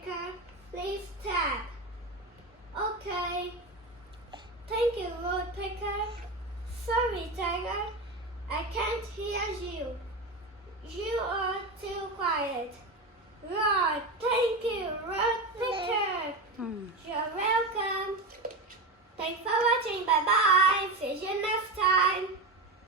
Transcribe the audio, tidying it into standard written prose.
woodpecker. Please tap. Okay. Thank you, woodpecker. Sorry, tiger. I can't hear you. You are too quiet. Right. Thank you, woodpecker. You're welcome. Thanks for